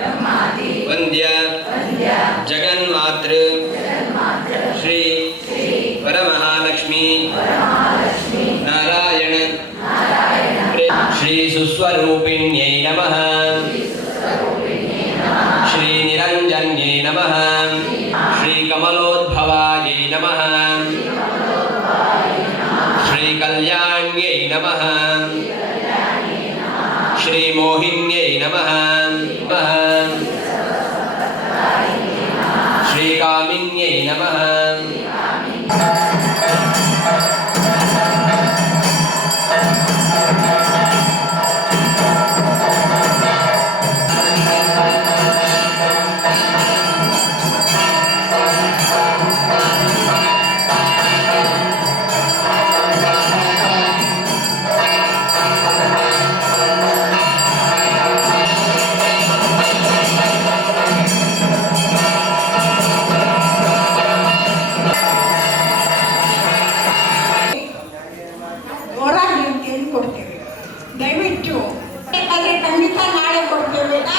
वंद्य जगन्मात्र श्री। वरमहालक्ष्मी। नारायण। श्री सुस्वरूपिण्यै नमः। श्री नमः। श्री नमः। श्री नमः। श्री नमः। नमः। శ్రీకామిన్యై నమ ಕೊಡ್ತೇವೆ. ದಯವಿಟ್ಟು. ಬೇಕಾದ್ರೆ ಖಂಡಿತ ನಾಳೆ ಕೊಡ್ತೇವೆ.